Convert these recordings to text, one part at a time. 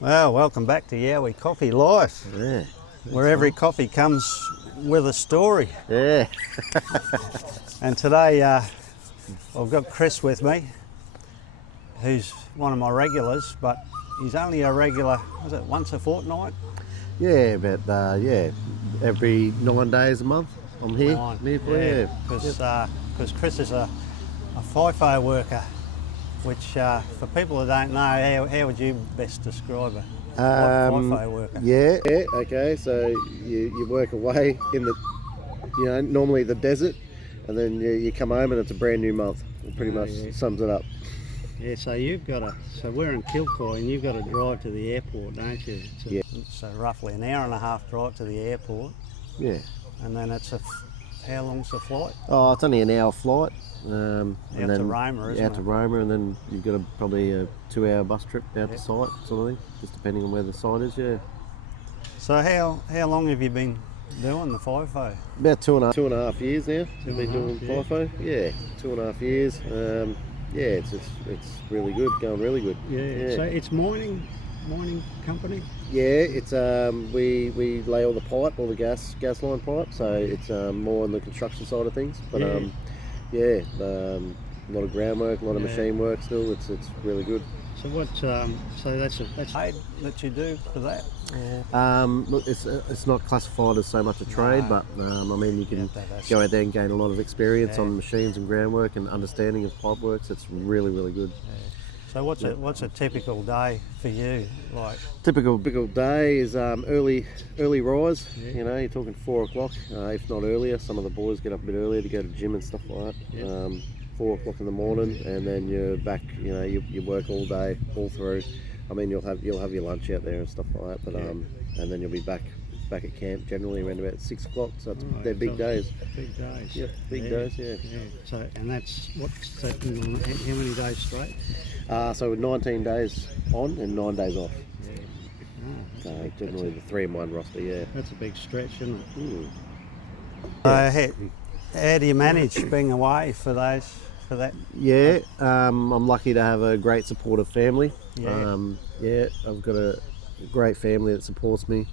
Well, welcome back to Yowie Coffee Life, Yeah. where every coffee comes with a story. Yeah. And today I've got Chris with me, who's one of my regulars, but he's only a regular, was it once a fortnight? Yeah, about every 9 days a month I'm here. Nine. Here for you. Because Chris is a FIFO worker, which for people who don't know, how would you best describe a FIFO worker? Yeah, okay, so you work away in the, normally the desert, and then you come home and it's a brand new month. It pretty much sums it up. Yeah, so so we're in Kilcoy and you've got to drive to the airport, don't you? So roughly an hour and a half drive to the airport. Yeah. And then how long's the flight? Oh, it's only an hour flight. Out to Roma, isn't it? Out to Roma, and then you've got probably a 2-hour bus trip out to site, sort of thing, just depending on where the site is, yeah. So how long have you been doing the FIFO? About two and a half years now. I've been doing FIFO. Yeah, 2.5 years. Yeah, it's really good, going really good. Yeah. So it's mining company? Yeah, it's we lay all the pipe, all the gas line pipe, so it's more on the construction side of things. But a lot of groundwork, a lot of machine work still. It's really good. So that's paid that you do for that? Look, it's not classified as so much a trade, but I mean you can go out there and gain a lot of experience on machines and groundwork and understanding of pipe works. It's really, really good. Yeah. So what's a typical day for you like? Typical day is early rise. Yeah. You're talking 4 o'clock, if not earlier. Some of the boys get up a bit earlier to go to the gym and stuff like that. Yeah. 4 o'clock in the morning, and then you're back. You work all day, all through. I mean, you'll have your lunch out there and stuff like that. But and then you'll be back at camp generally around about 6 o'clock. So they're big days. Big days. Yep, big days. Yeah. So and how many days straight? So 19 days on and 9 days off. Yeah. So generally the 3-in-1 roster. Yeah. That's a big stretch, isn't it? How do you manage being away for that? Yeah, I'm lucky to have a great supportive family. Yeah. I've got a great family that supports me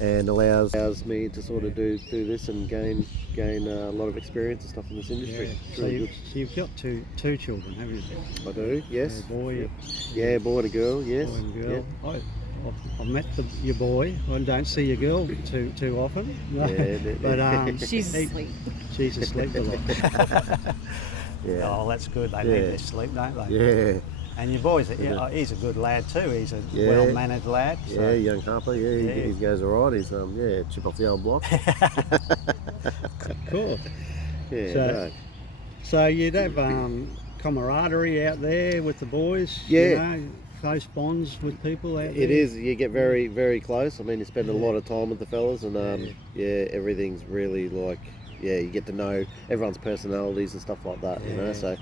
and allows me to sort of do this and gain a lot of experience and stuff in this industry. Yeah. So you've got two children, haven't you? I do, yes. A boy. Yeah, boy and a girl, yes. Boy and girl. Yeah. I've met your boy. I don't see your girl too often. But she's asleep. She's asleep a lot. Yeah. Oh, that's good. They need their sleep, don't they? Yeah. And your boy's he's a good lad too. He's a well-mannered lad. So. Yeah, young Harper. Yeah, he goes all right. He's chip off the old block. Cool. Yeah. So you'd have camaraderie out there with the boys. Yeah. Close bonds with people out there. It is. You get very, very close. I mean, you spend a lot of time with the fellas, and everything's really like, you get to know everyone's personalities and stuff like that. So.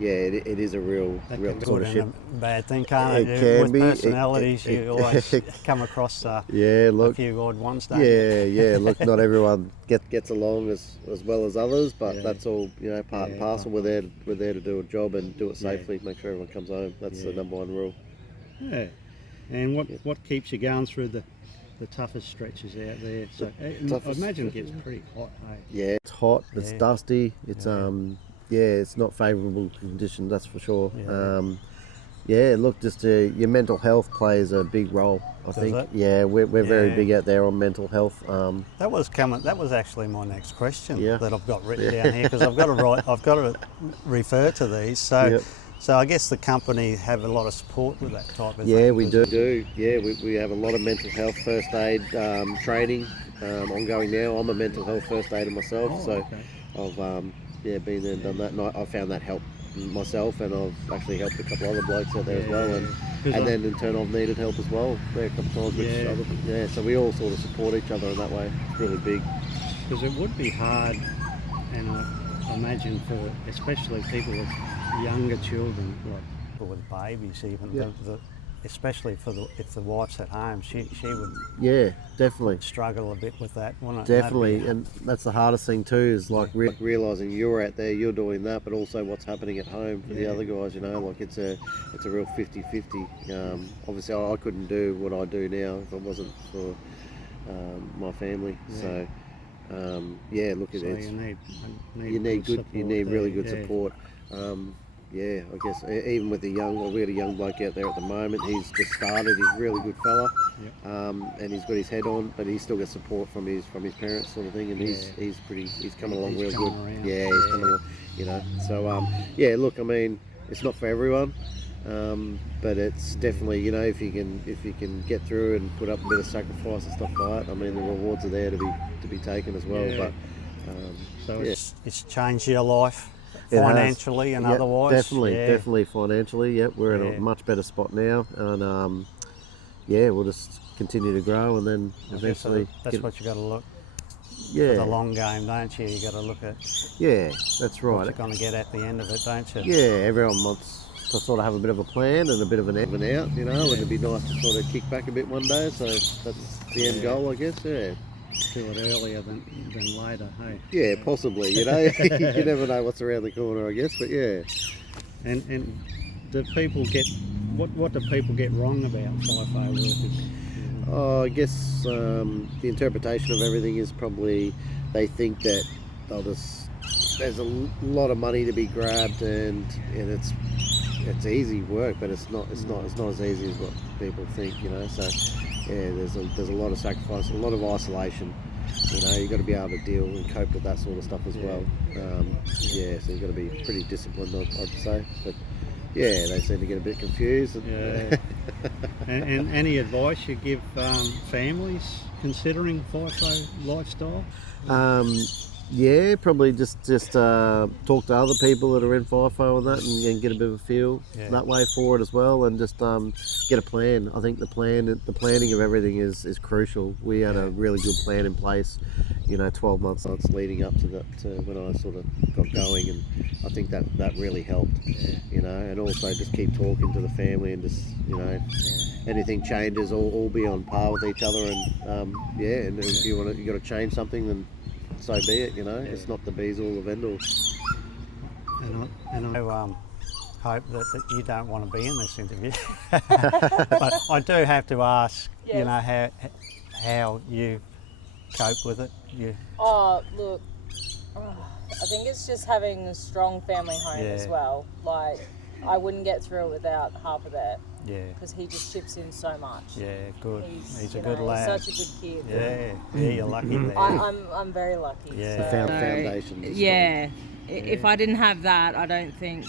Yeah, it is a real sort of ship. A bad thing, can't it? Can with be. Personalities, you always come across a few odd ones, don't you? Yeah. Look, not everyone gets along as well as others, but that's all part and parcel. We're there to do a job and do it safely. Make sure everyone comes home. That's the number one rule. Yeah. And what keeps you going through the toughest stretches out there? So I imagine it gets pretty hot. Yeah, it's hot. It's dusty. It's it's not favourable conditions, that's for sure. Look, just your mental health plays a big role, I think. It? Yeah, we're very big out there on mental health. That was actually my next question that I've got written down here, because I've got to refer to these. So I guess the company have a lot of support with that type of thing. Yeah, we do. Yeah, we have a lot of mental health first aid training ongoing now. I'm a mental health first aider myself, I've been there and done that, and I found that helped myself, and I've actually helped a couple other blokes out there as well, and then in turn I've needed help as well there a couple of times. So we all sort of support each other in that way. It's really big. Because it would be hard, and I imagine for especially people with younger children, like people with babies even, especially if the wife's at home, she would definitely struggle a bit with that, wouldn't it? definitely, and that's the hardest thing too, is like realizing you're out there, you're doing that, but also what's happening at home for the other guys. You know, like it's a real 50-50. Obviously I couldn't do what I do now if it wasn't for my family. So look, So it's you need good you need really good support. I guess even with we had a young bloke out there at the moment. He's just started. He's a really good fella, and he's got his head on, but he's still got support from his parents, sort of thing. And he's coming along real good. Around. He's coming along, you know. So look, I mean, it's not for everyone, but it's definitely, you know, if you can get through and put up a bit of sacrifice and stuff like that, I mean, the rewards are there to be taken as well. But so it's changed your life. Financially and otherwise? Definitely financially, we're in a much better spot now, and we'll just continue to grow, and then eventually... That's what you got to look for the long game, don't you? You got to look at that's right. What you're going to get at the end of it, don't you? Yeah, everyone wants to sort of have a bit of a plan and a bit of an out, you know, and it'd be nice to sort of kick back a bit one day, so that's the end goal, I guess, Do it earlier than later, hey? Yeah, possibly, you know. You never know what's around the corner, I guess, but And do people get, what do people get wrong about FIFO workers? I guess the interpretation of everything is probably they think that there's a lot of money to be grabbed, and it's easy work, but it's not as easy as what people think, you know. So there's a lot of sacrifice, a lot of isolation. You know, you've got to be able to deal and cope with that sort of stuff as well. So you've got to be pretty disciplined, I'd say. But they seem to get a bit confused. And any advice you give families considering FIFO lifestyle? Probably just talk to other people that are in FIFO and that, and get a bit of a feel that way for it as well, and just get a plan. I think the planning of everything is crucial. We had a really good plan in place, you know, 12 months leading up to that, when I sort of got going, and I think that really helped, you know. And also just keep talking to the family, and just, you know, anything changes, all be on par with each other, and and if you got to change something, then so be it, you know. It's not the bees all, the end all. And I hope that you don't want to be in this interview. But I do have to ask, you know, how you cope with it. Look, I think it's just having a strong family home as well. Like, I wouldn't get through it without Harper there. Yeah. Because he just chips in so much. Yeah, good. He's a good know, lad. He's such a good kid. Yeah, you're lucky there. I'm very lucky. Yeah. So. The foundation. Yeah. If I didn't have that, I don't think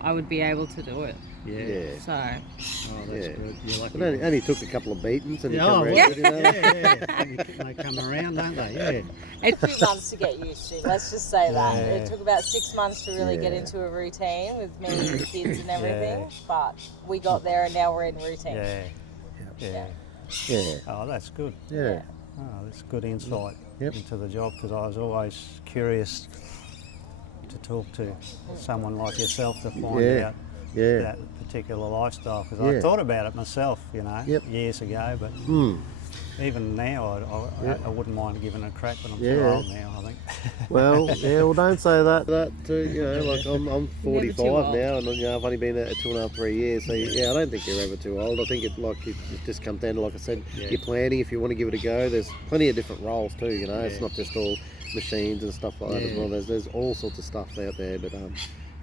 I would be able to do it. Yeah. So. Oh, that's good. You're lucky. It only took a couple of beatings and you come around. They come around, don't they? Yeah. It took months to get used to. Let's just say that. It took about 6 months to really get into a routine with me and the kids and everything. But we got there, and now we're in routine. Yeah. Oh, that's good. Yeah. Oh, that's good insight into the job, because I was always curious to talk to someone like yourself to find out that particular lifestyle, because I thought about it myself, you know, years ago, but even now I wouldn't mind giving it a crack, but I'm too old now, I think. Well, don't say that too, you know, like I'm 45 now, and, you know, I've only been at it 2.5, 3 years, so I don't think you're ever too old. I think it just comes down to, like I said, you're planning. If you want to give it a go, there's plenty of different roles too, you know. It's not just all machines and stuff like that as well. There's all sorts of stuff out there, but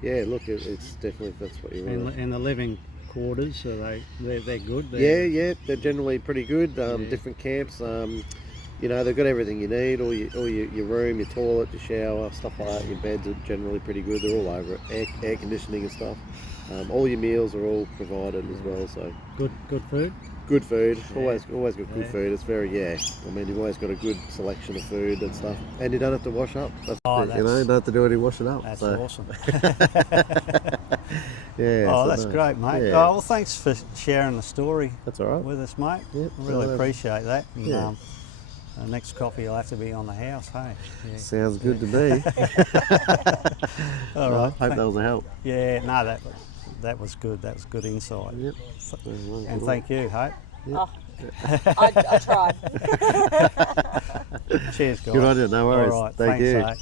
look, it's definitely, if that's what you want. And the living quarters, are they're good? They're generally pretty good. Different camps, you know, they've got everything you need, all your room, your toilet, your shower, stuff like that. Your beds are generally pretty good. They're all over it. Air conditioning and stuff. All your meals are all provided as well. So good food. Good food. Always got good food. It's very I mean, you've always got a good selection of food and stuff, and you don't have to wash up. You know, you don't have to do any washing up. That's so. Awesome. That's great, mate. Yeah. Oh, well, thanks for sharing the story. That's all right. With us, mate. Yep, I really appreciate that. And, the next coffee will have to be on the house, hey? Yeah. Sounds good to me. All right. Hope that was a help. Yeah, no, that was good. That was good insight. Yep. And thank you, Hope. Oh, I tried. Cheers, guys. Good on you, no worries. All right, Thank thanks, you. Hope.